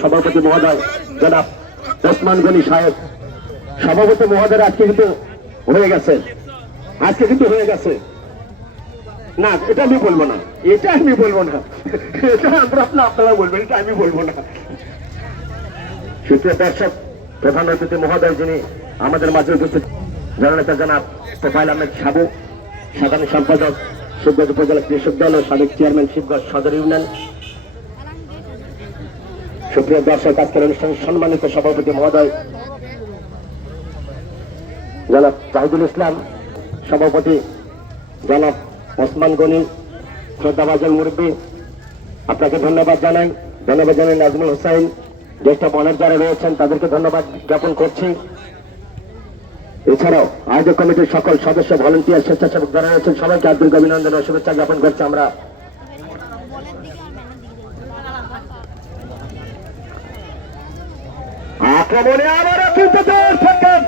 সভাপতি মহোদয়, জনাব ওসমান গনি সাহেব। সভাপতি মহোদয় আজকে কিন্তু হয়ে গেছে। আজকে কিন্তু হয়ে গেছে। না, এটা আমি বলব না। এটা আমি বলব না। এটা আমরা আপনার বলবেন, এটা আমি বলব না। সুপ্রিয় দর্শক, প্রধান অতিথি মহোদয় যিনি আমাদের মাঝে উপস্থিত জননেতা তোফাইল আহমেদ সাবু, সাধারণ সম্পাদক শিবগঞ্জ উপজেলা কৃষক দল ও সাবেক চেয়ারম্যান শিবগঞ্জ সদর ইউনিয়ন। সুপ্রিয় দর্শক, আজকের অনুষ্ঠানে সম্মানিত সভাপতি মহোদয়, জনাব জাহিদুল ইসলাম, সভাপতি জনাব ওসমান গনি, শ্রদ্ধাভাজন মুরব্বী, আপনাকে ধন্যবাদ জানাই। ধন্যবাদ জানাই নাজমুল হোসাইন জ্যেষ্ঠ বনের যারা রয়েছেন, তাদেরকে ধন্যবাদ জ্ঞাপন করছি। এছাড়াও আয়োজক কমিটির সকল সদস্য, ভলেন্টিয়ার, স্বেচ্ছাসেবক যারা রয়েছেন, সবাইকে আন্তরিক অভিনন্দন ও শুভেচ্ছা জ্ঞাপন করছি। আমরা আক্রমণে আবারও কিন্তু দূর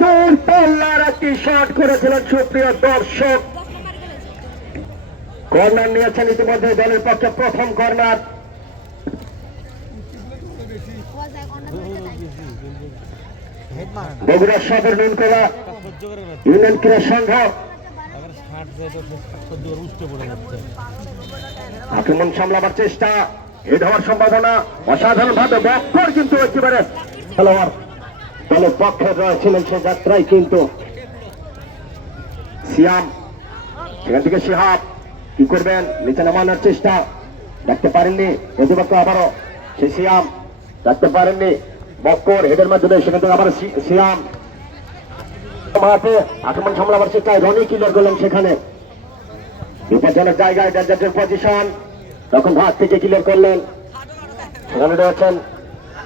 দূর, পাল্লার একটি শট করেছিলেন সুপ্রিয় দর্শক। কর্নার নিয়েছেন ইতিমধ্যে দলের পক্ষে প্রথম কর্নার বগুড়া সদর ইউনিয়ন ক্রীড়া সংঘ। আক্রমণ সামলাবার চেষ্টা হেড হওয়ার সম্ভাবনা অসাধারণ ভাবে বক্কর কিন্তু একেবারে খেলোয়াড় দলের পক্ষে রয়েছিলেন সে যাত্রায় কিন্তু সিয়াম, সেখান থেকে সিহাব কি করবেন? নিচে নামানোর চেষ্টা। দেখতে পারেননি প্রতিপক্ষ আবারও। সেই সিয়াম, দেখতে পারেননি বক্কর, হেডের মাধ্যমে সেখান থেকে আবার সিয়াম। আক্রমণ সামলাবার চেষ্টায় রনি কিলার করলেন সেখানে। বিপজ্জনক জায়গায় ডেজার্টের পজিশন তখন ভাগ থেকে ক্লিয়ার করলেন। সেখানে রয়েছেন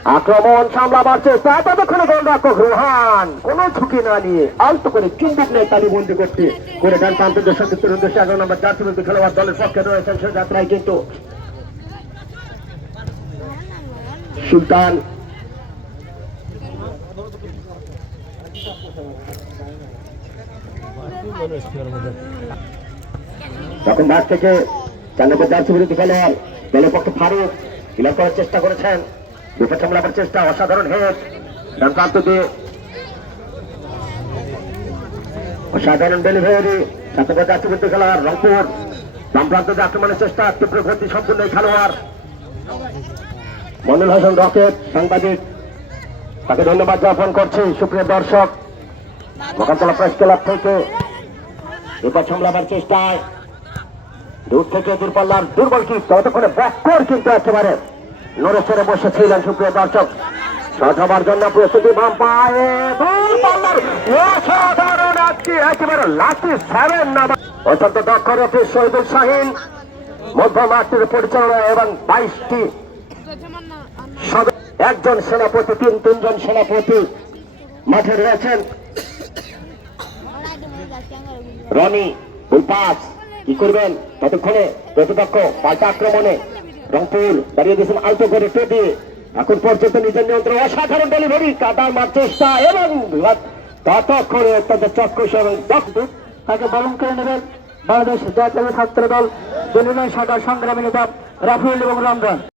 আক্রমণ সামলাবার চেষ্টা। ততক্ষণে গোলরক্ষক রোহান। কোন ঝুঁকি না নিয়ে আলতো করে চুম্বক নিয়ে তালিবন্দি করতে। করে ডান প্রান্তের সতীর্থের উদ্দেশ্যে এগারো নম্বর জাতীয় বিরুদ্ধে খেলোয়াড় দলের পক্ষে রয়েছেন সে যাত্রায় কিন্তু। সুলতান। তখন মাঠ থেকে চার নম্বর বিরোধী খেলোয়াড় দলের পক্ষে ফারুক। ক্লিয়ার করার চেষ্টা করেছেন। বিপদ সামলাবার চেষ্টা অসাধারণ হেড অসাধারণ ডেলিভারি সাত নম্বর জাতীয় বিরোধী খেলোয়াড়, রংপুর বাম আক্রমণের চেষ্টা, তীব্র গতি সম্পূর্ণ খেলোয়াড়। মনুল হাসান রকেট, সাংবাদিক, তাকে ধন্যবাদ জ্ঞাপন করছি, সুপ্রিয় দর্শক। মোকামতলা প্রেস ক্লাব থেকে বিপদ সামলাবার চেষ্টায় দূর থেকে দূরপাল্লার দুর্বল কি ততক্ষণে বক্কর কিন্তু একেবারে। নড়ে চড়ে বসেছিলেন সুপ্রিয় দর্শক। হবার জন্য প্রস্তুতি বাম পায়ে। দূরপাল্লার অসাধারণ একটি একেবারে লাঠি সেভেন অত্যন্ত দক্ষ রয়েছে শহীদুল শাহিন। মধ্য মাঠটির পরিচালনা এবং বাইশটি একজন সেনাপতি, তিন তিনজন সেনাপতি মাঠে রয়েছেন। রনি ফুল কি করবেন? ততক্ষণে প্রতিপক্ষ পাল্টা আক্রমণে রংপুর, দাঁড়িয়ে দিয়েছেন আলতো করে টেপে। এখন পর্যন্ত নিজের নিয়ন্ত্রণ অসাধারণ ডেলিভারি কাদার মার চেষ্টা এবং ততক্ষণে অত্যন্ত চক্ষুষ এবং দক্ষ। তাকে বরণ করে নেবেন বাংলাদেশ জাতীয় ছাত্র দল জেনুইন শাখার সংগ্রামী নেতা রাফিউল এবং রমজান।